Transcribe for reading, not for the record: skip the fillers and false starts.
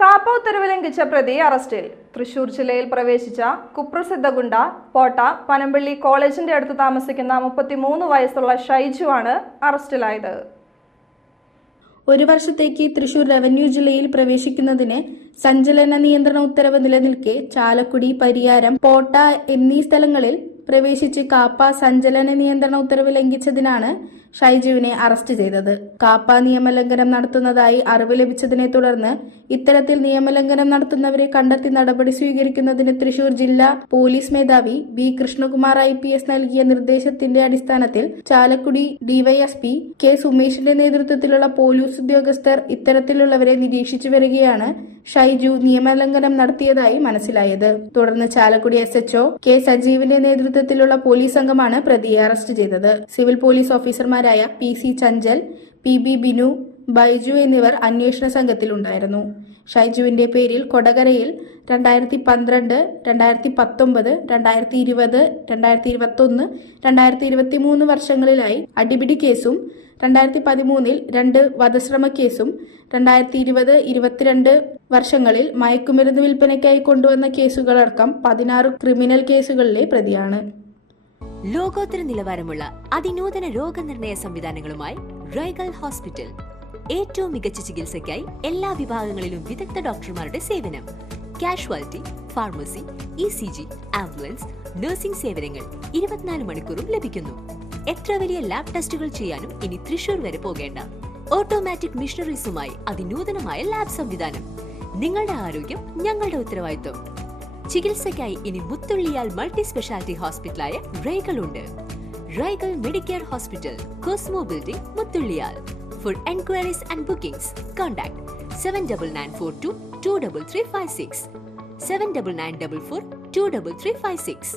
കാപ്പ ഉത്തരവ് ലംഘിച്ച പ്രതി അറസ്റ്റിൽ. തൃശൂർ ജില്ലയിൽ പ്രവേശിച്ച കുപ്രസിദ്ധ ഗുണ്ട പോട്ട പനമ്പള്ളി കോളേജിന്റെ അടുത്ത് താമസിക്കുന്ന 33 വയസ്സുള്ള ഷൈജു ആണ് അറസ്റ്റിലായത്. ഒരു വർഷത്തേക്ക് തൃശൂർ റവന്യൂ ജില്ലയിൽ പ്രവേശിക്കുന്നതിന് സഞ്ചലന നിയന്ത്രണ ഉത്തരവ് നിലനിൽക്കെ ചാലക്കുടി, പരിയാരം, പോട്ട എന്നീ സ്ഥലങ്ങളിൽ പ്രവേശിച്ച് കാപ്പ സഞ്ചലന നിയന്ത്രണ ഉത്തരവ് ലംഘിച്ചതിനാണ് ഷൈജുവിനെ അറസ്റ്റ് ചെയ്തത്. കാപ്പ നിയമലംഘനം നടത്തുന്നതായി അറിവ് ലഭിച്ചതിനെ തുടർന്ന് ഇത്തരത്തിൽ നിയമലംഘനം നടത്തുന്നവരെ കണ്ടെത്തി നടപടി സ്വീകരിക്കുന്നതിന് തൃശൂർ ജില്ലാ പോലീസ് മേധാവി ബി കൃഷ്ണകുമാർ IPS നൽകിയ നിർദ്ദേശത്തിന്റെ അടിസ്ഥാനത്തിൽ ചാലക്കുടി ഡിവൈഎസ്പി കെ സുമേഷിന്റെ നേതൃത്വത്തിലുള്ള പോലീസ് ഉദ്യോഗസ്ഥർ ഇത്തരത്തിലുള്ളവരെ നിരീക്ഷിച്ചു വരികയാണ്. ഷൈജു നിയമലംഘനം നടത്തിയതായി മനസ്സിലായത്. തുടർന്ന് ചാലക്കുടി SHO കെ സജീവിന്റെ നേതൃത്വത്തിലുള്ള പോലീസ് സംഘമാണ് പ്രതിയെ അറസ്റ്റ് ചെയ്തത്. സിവിൽ പോലീസ് ഓഫീസർമാരായ PC ചഞ്ചൽ, PB ബിനു, ബൈജു എന്നിവർ അന്വേഷണ സംഘത്തിലുണ്ടായിരുന്നു. ഷൈജുവിന്റെ പേരിൽ കൊടകരയിൽ 2012, 2019, 2020, 2021, 2023 വർഷങ്ങളിലായി അടിപിടി കേസും 2013 2 വധശ്രമ കേസും 2020, 22 വർഷങ്ങളിൽ മയക്കുമരുന്ന് വിൽപ്പനയ്ക്കായി കൊണ്ടുവന്ന കേസുകളടക്കം 16 ക്രിമിനൽ കേസുകളിലെ പ്രതിയാണ്. ലോകോത്തര നിലവാരമുള്ള അതിനൂതന രോഗനിർണയ സംവിധാനങ്ങളുമായി റൈഗൽ ഹോസ്പിറ്റൽ. ഏറ്റവും മികച്ച ചികിത്സയ്ക്കായി എല്ലാ വിഭാഗങ്ങളിലും വിദഗ്ധ ഡോക്ടർമാരുടെ സേവനം. Casualty, pharmacy, ECG, ambulance, nursing സേവനങ്ങൾ 24 മണിക്കൂറും ലഭിക്കുന്നു. എത്ര വലിയ ലാബ് ടെസ്റ്റുകൾ ചെയ്യാനും ഇനി തൃശൂർ വരെ പോകേണ്ട. ഓട്ടോമാറ്റിക് മിഷനറീസുമായി അതിനൂതനമായ ലാബ് സംവിധാനം. നിങ്ങളുടെ ആരോഗ്യം ഞങ്ങളുടെ ഉത്തരവാദിത്വം. ചികിത്സയ്ക്കായി ഇനി മുത്തുള്ളിയാൽ മൾട്ടി സ്പെഷ്യാലിറ്റി ഹോസ്പിറ്റലായ റൈഗൽ ഉണ്ട്. Regal Medicare hospital, Cosmo building, Muthulliyal. For enquiries and bookings, contact 7994223356, 7994423356.